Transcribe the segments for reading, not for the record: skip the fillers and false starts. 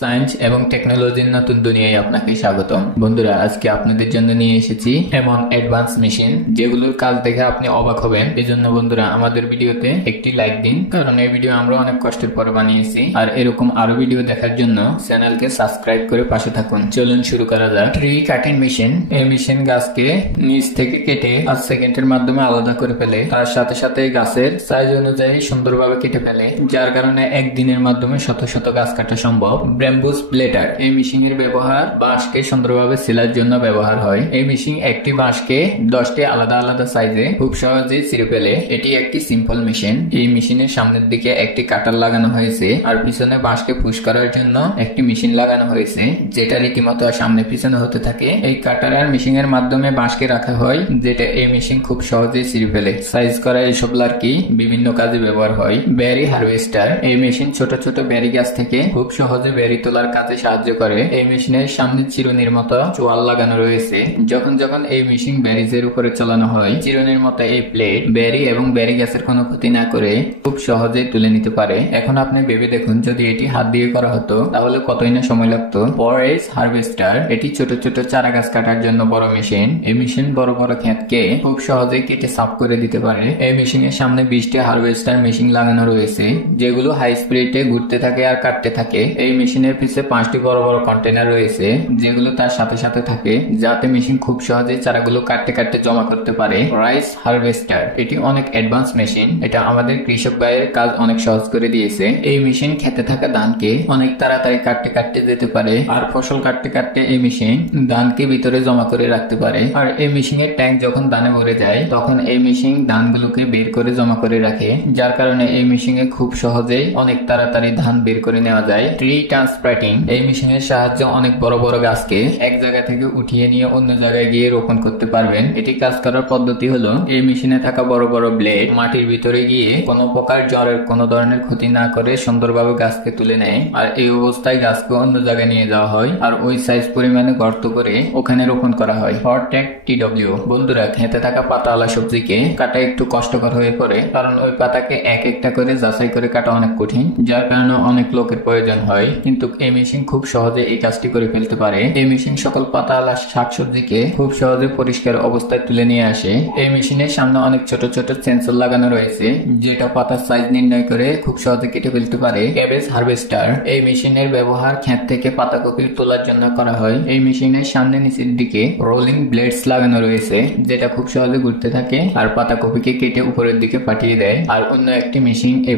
Science এবং টেকনোলজির নতুন দুনিয়ায় আপনাকে স্বাগতম। বন্ধুরা, আজকে আপনাদের জন্য নিয়ে এসেছি এমন অ্যাডভান্স মেশিন যেগুলোর কাজ দেখে আপনি অবাক হবেন। এজন্য বন্ধুরা আমাদের ভিডিওতে একটি লাইক দিন, কারণ এই ভিডিও আমরা অনেক কষ্টের পরে বানিয়েছি। আর এরকম আরো ভিডিও দেখার জন্য চ্যানেলকে সাবস্ক্রাইব করে পাশে থাকুন। চলুন শুরু করা যাক। Tree cutting machine. এই মেশিন গাছকে নিচ থেকে কেটে 5 সেকেন্ডের মাধ্যমে আলাদা করে ফেলে, তার সাথে সাথে গাছের সাইজ অনুযায়ী সুন্দরভাবে কেটে ফেলে, যার কারণে একদিনের মাধ্যমে শত শত গাছ কাটা সম্ভব। Bamboo splitter. এই মেশিনের ব্যবহার বাঁশকে সুন্দরভাবে সেলার জন্য ব্যবহার হয়। এই মেশিন একটি বাঁশকে 10টি আলাদা আলাদা সাইজে খুব সহজে ছিঁড়ে ফেলে। এটি একটি সিম্পল মেশিন। এই মেশিনের সামনের দিকে একটি কাটার লাগানো হয়েছে, আর পিছনে বাঁশকে পুশ করার জন্য একটি মেশিন লাগানো হয়েছে, যেটা রীতিমতো সামনে পিছনে হতে থাকে। এই কাটার আর মেশিনের মাধ্যমে বাঁশকে রাখা হয়, যেটা এই মেশিন খুব সহজে ছিঁড়ে ফেলে। সাইজ করা এইসব লার্কি বিভিন্ন কাজে ব্যবহার হয়। বেরি হারভেস্টার। এই মেশিন ছোট ছোট বেরি গাছ থেকে খুব সহজে বেরি তোলার কাজে সাহায্য করে। এই মেশিনের সামনে চিরুনির মতো চোয়াল লাগানো রয়েছে। যখন যখন এই মেশিন বেরিজের উপরে চালানো হয়, চিরুনির মতো এই প্লেট বেরি এবং বেরি গাছের কোনো ক্ষতি না করে খুব সহজে তুলে নিতে পারে। এখন আপনি ভেবে দেখুন, যদি এটি হাত দিয়ে করা হতো তাহলে কতই না সময় লাগতো। Forest harvester. এটি ছোট ছোট চারা গাছ কাটার জন্য বড় মেশিন। এই মেশিন বড় বড় ক্ষেতকে খুব সহজে কেটে সাফ করে দিতে পারে। এই মেশিনের সামনে 20টি হারভেস্টার মেশিন লাগানো রয়েছে, যেগুলো হাই স্পিডে ঘুরতে থাকে আর কাটতে থাকে। এই মেশিনের পিছে 5টি বড় বড় কন্টেনার রয়েছে, যেগুলো তার সাথে সাথে থাকে, যাতে মেশিন খুব সহজে চারাগুলো কাটতে কাটতে জমা করতে পারে। Rice harvester. এটি অনেক অ্যাডভান্স মেশিন। এটা আমাদের কৃষক ভাইয়ের কাজ অনেক সহজ করে দিয়েছে। এই মেশিন খেতে থাকা ধানকে অনেক তাড়াতাড়ি কাটতে কাটতে যেতে পারে, আর ফসল কাটতে কাটতে এই মেশিন ধানকে ভিতরে জমা করে রাখতে পারে। আর এই মেশিনের ট্যাঙ্ক যখন ধানে ভরে যায়, তখন এই মেশিন ধানগুলোকে বের করে জমা করে রাখে, যার কারণে এই মেশিনে খুব সহজেই অনেক তাড়াতাড়ি ধান বের করে নেওয়া যায়। Tree transplanting. এই মেশিনের সাহায্যে অনেক বড় বড় গাছকে এক জায়গা থেকে উঠিয়ে নিয়ে অন্য জায়গায় গিয়ে রোপণ করতে পারবেন। এটি কাজ করার পদ্ধতি হলো, এই মেশিনে থাকা বড় বড় ব্লেড মাটির ভিতরে গিয়ে কোনো প্রকার জ্বরের কোনো ধরনের ক্ষতি না করে সুন্দরভাবে গাছকে তুলে নেয়, আর এই অবস্থায় গাছকে অন্য জায়গায় নিয়ে যাওয়া হয়, আর ওই সাইজ পরিমাণে গর্ত করে ওখানে রোপণ করা হয়। হরটেক টিডব্লিউ। বন্ধুরা, খেতে থাকা পাতাওয়ালা সবজিকে কাটা একটু কষ্টকর হয়ে পড়ে, কারণ ওই পাতাকে এক একটা করে যাচাই করে কাটা অনেক কঠিন, যার কারণে অনেক লোকের প্রয়োজন হয়। কিন্তু এই মেশিন খুব সহজে এই কাজটি করে ফেলতে পারে। এই মেশিন সকল পাতাওয়ালা শাকসবজিকে খুব সহজে পরিষ্কার অবস্থায় তুলে নিয়ে আসে। এই মেশিনের সামনে অনেক ছোট ছোট সেন্সর লাগানো রয়েছে, যেটা পাতার সাইজ নির্ণয় করে খুব সহজে কেটে ফেলতে পারে। Cabbage harvester. এই মেশিনের ব্যবহার ক্ষেত থেকে পাতাকপি তোলার জন্য করা হয়। এই মেশিনের সামনে নিচের দিকে রোলিং ব্লেডস লাগানো রয়েছে, যেটা খুব সহজে ঘুরতে থাকে আর পাতাকপিকে কেটে উপরের দিকে পাঠিয়ে দেয়। আর অন্য একটি মেশিন এই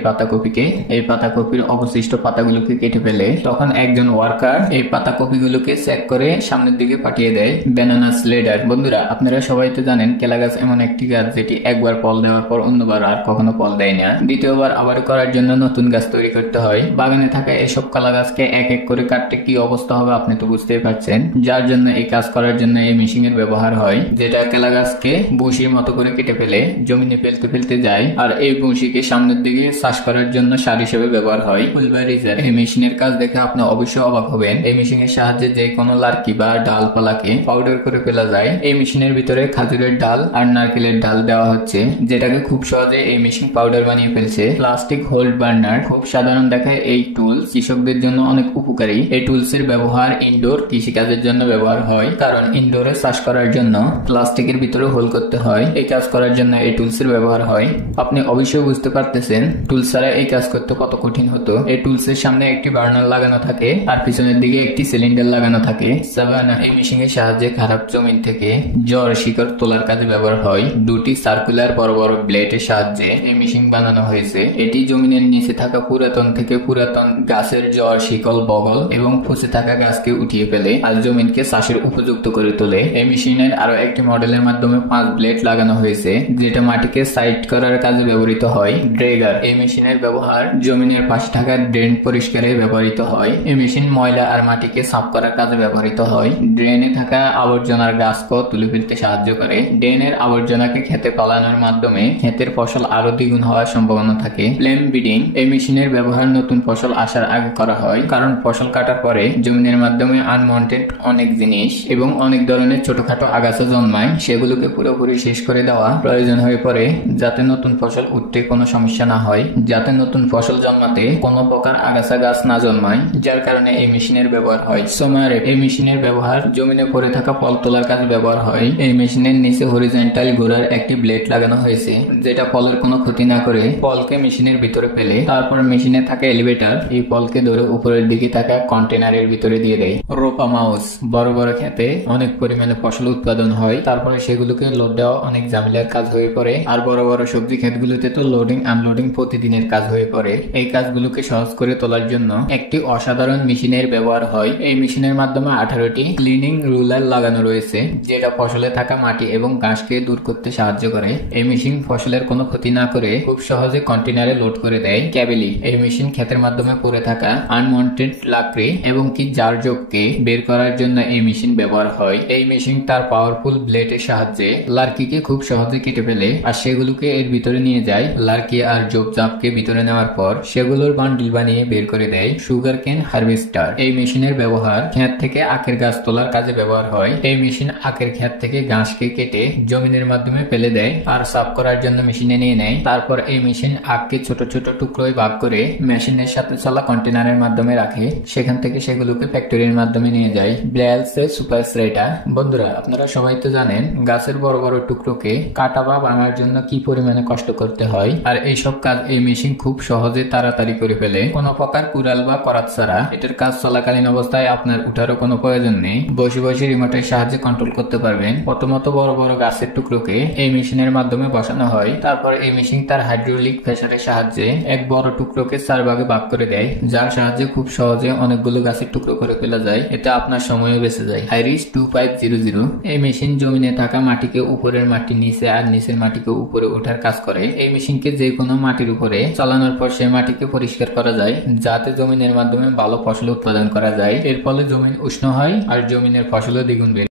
পাতাকপির অবশিষ্ট পাতাগুলোকে কেটে ফেলে। তখন একজন ওয়ার্কার এই পাতাকপিগুলোকে চেক করে সামনের দিকে পাঠিয়ে দেয়। ব্যানানা স্লেডার। বন্ধুরা, আপনারা সবাই তো জানেন কেলা গাছ এমন একটি গাছ যেটি একবার ফল দেওয়ার পর অন্যবার আর কখনো ফল দেয় না। দ্বিতীয়বার আবার করার জন্য নতুন গাছ তৈরি করতে হয়। বাগানে থাকা এসব কলা গাছকে এক এক করে কাটতে কি অবস্থা হবে আপনি তো বুঝতেই পারছেন, যার জন্য এই কাজ করার জন্য এই মেশিনের ব্যবহার হয়, যেটা কেলা গাছকে বসির মতো করে কেটে ফেলে জমিনে ফেলতে ফেলতে যায়, আর এই বসিকে সামনের দিকে চাষ করার জন্য সার হিসেবে ব্যবহার হয়। পুলভারাইজার। এই মেশিনের কাজ দেখে আপনি অবশ্যই অবাক হবেন। এই মেশিনের সাহায্যে যে কোনো লার্কি বা ডালপালাকে পাউডার করে ফেলা যায়। এই মেশিনের ভিতরে খাজুরের ডাল আর নারকেলের ডাল দেওয়া হচ্ছে, যেটাকে খুব সহজে এই মেশিন পাউডার বানিয়ে ফেলছে। Plastic hold burner. খুব সাধারণ দেখায় এই টুলস কৃষকদের জন্য অনেক উপকারী। এই টুলস এর ব্যবহার ইনডোর কৃষিকাজের জন্য ব্যবহার হয়, কারণ ইনডোরে চাষ করার জন্য প্লাস্টিকের ভিতরে হোল করতে হয়। এই কাজ করার জন্য এই টুলস এর ব্যবহার হয়। আপনি অবশ্যই বুঝতে পারতেছেন টুলস ছাড়া এই কাজ করতে কত কঠিন হতো। এই টুলস এর সামনে একটি বার্নার লাগানো থাকে, আর পিছনের দিকে একটি সিলিন্ডার লাগানো থাকে। সাভানা। এই মেশিনের সাহায্যে খারাপ জমিন থেকে জ্বর শিকড় তোলার কাজে ব্যবহার হয়। দুটি সার্কুলার বড় বড় ব্লেডের সাহায্যে এই মেশিন বানানো হয়েছে। এটি জমিনের নিচে থাকা পুরাতন থেকে পুরাতন গাছের জ্বর শিকল বগল এবং ফুসে থাকা গাছকে উঠিয়ে ফেলে আর জমিনকে চাষের উপযুক্ত করে তোলে। এই মেশিনের আরো একটি মডেলের মাধ্যমে 5 ব্লেড লাগানো হয়েছে, যেটা মাটিকে সাইড করার কাজে ব্যবহৃত হয়। ড্রেগার। এই মেশিনের ব্যবহার জমিনের পাশে থাকা ড্রেন পরিষ্কারে ব্যবহৃত হয়। এই মেশিন ময়লা আর মাটিকে সাফ করার কাজে ব্যবহৃত হয়। ড্রেনে থাকা আবর্জনার গাছকে তুলে ফেলতে সাহায্য করে। ড্রেনের আবর্জনাকে খেতে পালানোর মাধ্যমে ক্ষেতের ফসল আরো দ্বিগুণ হওয়ার সম্ভাবনা থাকে। Flame beading. এই মেশিনের ব্যবহার নতুন ফসল আসার আগে করা হয়, কারণ ফসল কাটার পরে জমিনের মাধ্যমে আনওয়ান্টেড অনেক জিনিস এবং অনেক ধরনের ছোটখাটো আগাছা জন্মায়, সেগুলোকে পুরোপুরি শেষ করে দেওয়া প্রয়োজন হয়ে পড়ে, যাতে নতুন ফসল উঠতে কোনো সমস্যা না হয়, যাতে নতুন ফসল জন্মাতে কোনো প্রকার আগাছা গাছ না জন্মায়। যার কারণে এই মেশিনের ব্যবহার হয়। সোমারে এই মেশিনের ব্যবহার জমিনে পড়ে থাকা ফল তোলার কাজে ব্যবহার হয়। এই মেশিনের নিচে হরিজন্টাল ঘোরার একটি ব্লেড লাগানো হয়েছে, যেটা ফলের কোনো ক্ষতি না করে ফলকে মেশিনের ভিতরে ফেলে তারপর মেশিনে থাকা এলিভেটর এই ফলকে ধরে উপরের দিকে থাকা কন্টেনারের ভিতরে দিয়ে দেয়। রোপা মাউস বড় বড় ক্ষেতে অনেক পরিমাণে ফসল উৎপাদন হয়, তারপরে সেগুলোকে লোড দেওয়া অনেক ঝামেলার কাজ হয়ে পড়ে। আর বড় বড় সবজি ক্ষেতগুলোতে তো লোডিং আনলোডিং প্রতিদিনের কাজ হয়ে পড়ে। এই কাজগুলোকে সহজ করে তোলার জন্য একটি অসাধারণ মেশিনের ব্যবহার হয়। এই মেশিনের মাধ্যমে 18টি ক্লিনিং রুলার লাগানো রয়েছে, যেটা ফসলে থাকা মাটি এবং ঘাসকে দূর করতে সাহায্য করে। এই মেশিন ফসলের কোনো ক্ষতি না করে খুব সহজে কন্টেনারে লোড করে দেয়। ক্যাবেলি এই মেশিন ক্ষেতের মাধ্যমে পড়ে থাকা আনওয়ান্টেড লাকড়ি এবং কি জারজোককে বের করার জন্য এই মেশিন ব্যবহার হয়। এই মেশিন তার পাওয়ারফুল ব্লেডের সাহায্যে লার্কিকে খুব সহজে কেটে ফেলে আর সেগুলোকে এর ভিতরে নিয়ে যায়। লার্কি আর জোপজাপকে ভিতরে নেওয়ার পর সেগুলোর বান্ডিল বানিয়ে বের করে দেয়। সুগার কেন হারভেস্টার এই মেশিনের ব্যবহার ক্ষেত থেকে আখের গাছ তোলার কাজে ব্যবহার হয়। এই মেশিন আখের ক্ষেত থেকে ঘাসকে কেটে জমিনের মাধ্যমে ফেলে দেয় আর সাফ করার জন্য মেশিনে নিয়ে নেয়। তারপর এই মেশিন আখকে ছোট ছোট টুকরোয় ভাগ করে মেশিনের সাথে চলা কন্টেনারের মাধ্যমে রাখে, সেখান থেকে সেগুলোকে ফ্যাক্টরির মাধ্যমে নিয়ে যায়। ব্লেলসে সুপার শ্রেডার বন্ধুরা, আপনারা সবাই তো জানেন গাছের বড় বড় টুকরোকে কাটা বা ভাঙার জন্য কি পরিমাণে কষ্ট করতে হয়, আর এইসব কাজ এই মেশিন খুব সহজে তাড়াতাড়ি করে ফেলে। কোনো প্রকার কুড়াল বা করাত ছাড়া এটার কাজ চলাকালীন অবস্থায় আপনার উঠারও কোনো প্রয়োজন নেই। বসে বসে রিমোটের সাহায্যে কন্ট্রোল করতে পারবেন। প্রথমত বড় বড় গাছের টুকরোকে এই মেশিনের মাধ্যমে বসানো হয়, তারপর এই মেশিন তার হাইড্রোলিক প্রেসারের সাহায্যে এক বড় টুকরোকে 4 ভাগে ভাগ করে দেয়, যার সাহায্যে খুব সহজে অনেকগুলো গাছের টুকরো করে ফেলা যায়। এতে আপনার সময়ও বেঁচে যায়। আইরিশ 2500 এই মেশিন জমিনে থাকা মাটিকে উপরের মাটি নিচে আর নিচের মাটিকে উপরে ওঠার কাজ করে। এই মেশিনকে যে কোনো মাটির উপরে চালানোর পর সেই মাটিকে পরিষ্কার করা যায়, যাতে জমিনের মাধ্যমে ভালো ফসল উৎপাদন করা যায়। এর ফলে জমিন উষ্ণ হয় আর জমিনের ফসলও দ্বিগুণ বেড়ে